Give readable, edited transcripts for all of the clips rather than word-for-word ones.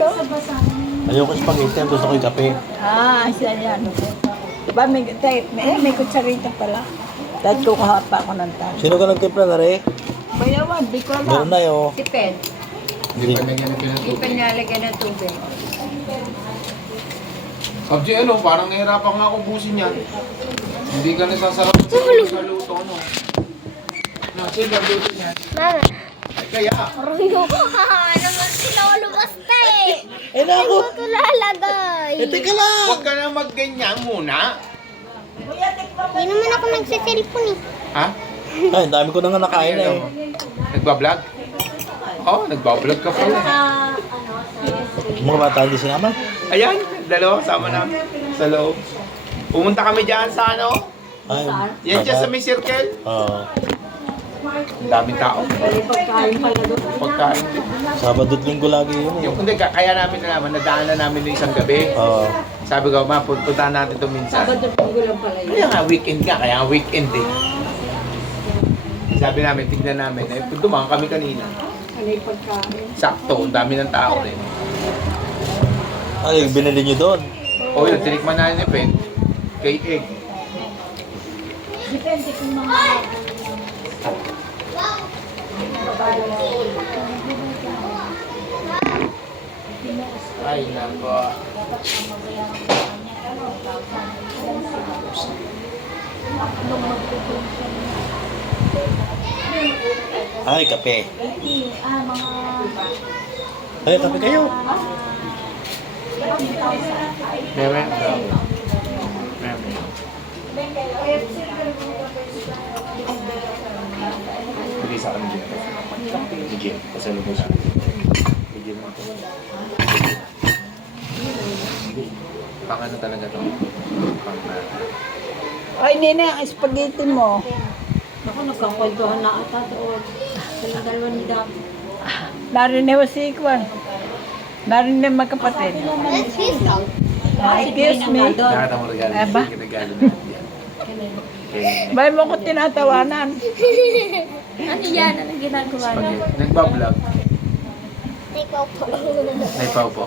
no? Ayoko spaghetti, ang gusto ko yung kape. Siya yan. Diba, may kutsarita pala. Dahil kukuha pa ako ng tayo. Sino ka nagtimpla na rin? Bayawan, di ko Meron alam. na yun. Si Pen. Hindi pa lagyan ng Hindi pa pinatubig. nilalagyan ng tubig. Kabji, ano, parang nahirapan nga ubusin yan. Hindi ka nasasarap sa luto, ano. Sige, luto niyan. Mama. Ay, kaya. Ruyo. Naman sila lumabas na eh. Eh na ako! Ito lalagay. Eh, teka lang! Huwag ka na magganyan muna. Hindi naman ako nagsiselfon eh. Ha? Ay, ang dami ko na nga nakain Ano, eh. Nagbablog? Oo, nagbablog ka pala. Mga bata hindi sinama. Ayan, dalawa kasama namin sa loob. Pumunta kami dyan sa ano? Ay, Yan dyan sa may circle. Oo. Ang daming tao. Pagkain din. Sabado at linggo lagi yun eh. Yung hindi, kaya namin nalaman, nadaanan namin ng isang gabi. Oo. Sabi ko, ma, puntahan natin ito minsan. Kaya nga, weekend nga, kaya nga weekend eh. Sabi namin, tignan namin, eh, dumaan kami kanina. Sakto, ang dami ng tao din. Ay, binili nyo doon. O yun, tinikman na ni Pen, kay Egg. Ay, nako. Ay, kape. Ay, kape kayo. Meron. Meron. Bili sa akin dyan. Ni Jim, pasalubong sa akin. Ni Jim mo ito. Pang ano talaga ito? Pang Ay, nene, ang spaghetti mo. Ako, nagkakwentuhan na ata doon. Dalawa ni Dap. Narinig si Ikwan. Narinig magkapatid. Excuse me. Excuse me. nakita mo regalo. Aba. Regalo na yan. Okay. Bakit mo ko tinatawanan? Ano yan? Anong ginagawa na? Spaghetti. Nagbablog. Ikaw po. Naipaw po.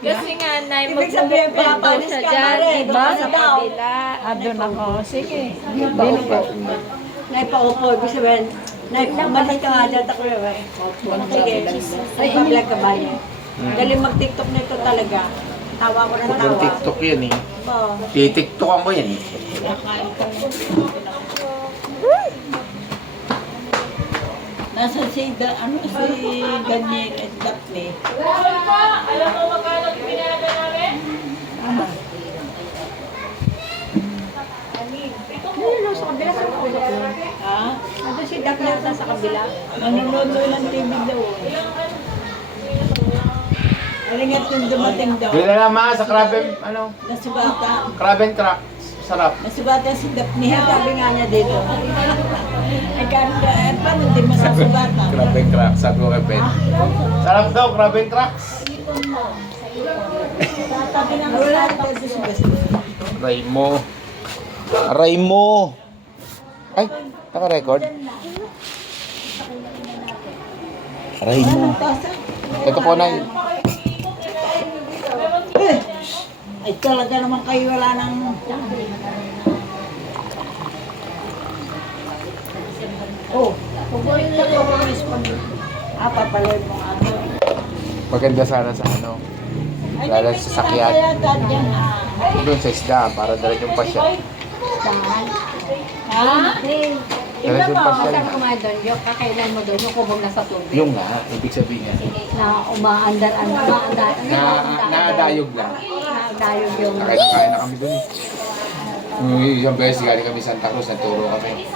Kasi nga, Nay, magpupukpok daw siya dyan. Diba? Sa kabila. Doon ako. Sige. Naipaupo, ibig sabihin, umalis ka nga dyan, ako yun. Sige, nagpa-vlog ka ba niya? Galing mag-tiktok nito talaga. Tawa ko ng Huwag tawa. yung TikTok yan eh. Oo. Titiktokan mo yan eh. Nasa si, ano si Daniel at Daphne? Sa kabila, sa kabila. Ha? Ando si Daphne sa kabila. Nanonood ng TV daw. Alingat yung dumating daw. Bila naman sa crab and, ano, Nasugata. crab and crack. Sarap. Nasugata si Daphne. Sabi nga niya dito. Ay, paano hindi masasugata? Crab and crack, sabi ko kay Ben. Sarap daw, crab and cracks. Sabi nga wala ito Aray mo. Aray mo. Ay, naka-record? Aray mo. Ito po na. Ay, talaga naman kayo wala nang... Oh, paborito ko ang spaghetti. Papaloy mo nga ito. Maganda sana sa ano. Lalo sa sakyan. Kaya dyan, Doon sa isda, para diretso pa siya. Ha? Diretso pa siya. Saan kumain doon? Yung kakailan mo doon, yung kubog nasa tubig. Yung nga, ibig sabihin niya. Na umaandar, Naadayog lang. Nakadayog yung... Nakain na kami doon eh. Isang beses galing kami Santa Cruz, nagturo kami.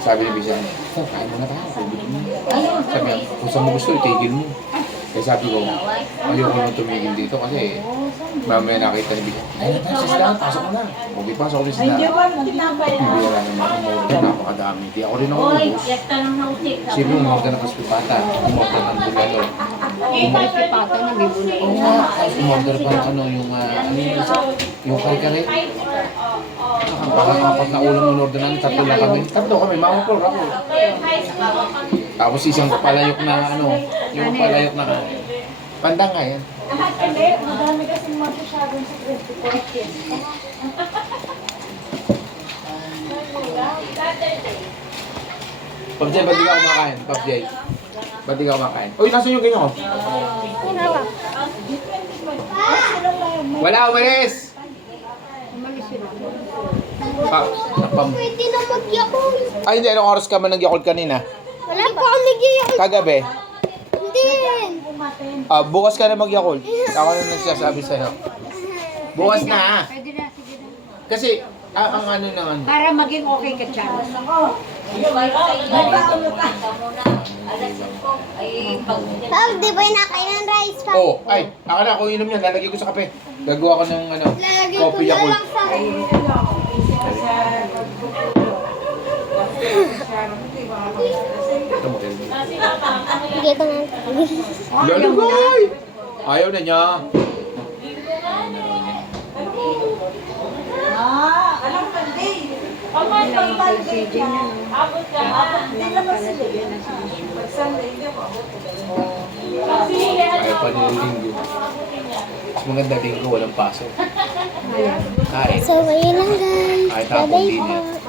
Sabi ni Bisan, kain mo na tayo, tubig mo. Sabi niya, kung saan mo gusto, itigil mo. Kaya sabi ko, ayoko nang tumigil dito kasi mamaya nakita ni Bisan, ay, sa isla, pasok mo na. Okay, pasok ko sa isla. Hindi ba tinapay na? Hindi wala naman umorder, napakadami. Hindi ako rin ako ubus. Sino umorder ng kaspipata? Umorder ng bulalo. Pato na bibuli. Oo nga, umorder pa ng ano, yung kare-kare. Parang apat na ulam umorder namin, tatlo na kami. Tatlo kami, mama ko, ako. Tapos isang palayok na ano, yung palayok na Pandang nga yan. Madami kasing masyadong sa 24. Pop Jay, ba't di ka kumakain? Pop Jay. Ba't di ka kumakain? Uy, nasan yung ganyan ko? Wala, umalis! Pwede na mag-yakol. Ay, hindi. Anong oras ka man nag-yakult kanina? Wala pa akong nag-yakol. Kagabi. Hindi. Bukas ka na mag-yakult. Ako na nagsasabi sa'yo. Bukas na. Pwede na, sige na. Kasi, ang ano naman. Para maging okay ka, Charles. Pag, di ba yung nakain ng rice pa? Oh, ay, ako na, kung inom yan, lalagay ko sa kape. Gagawa ko ng ano, Lalagyan ko coffee na yakult. lang sa... Ito mo, Kelvin. Bigay ko na. Lalagay! Ayaw na niya. Alam ka, hindi. Pag Monday ka, abot ka. Hindi naman sila. Pag Sunday, hindi ako abot ko. Ayaw pa nila linggo. Mas maganda linggo, walang pasok. Ay, So, ayun lang guys. kahit ako Bye-bye din eh. po.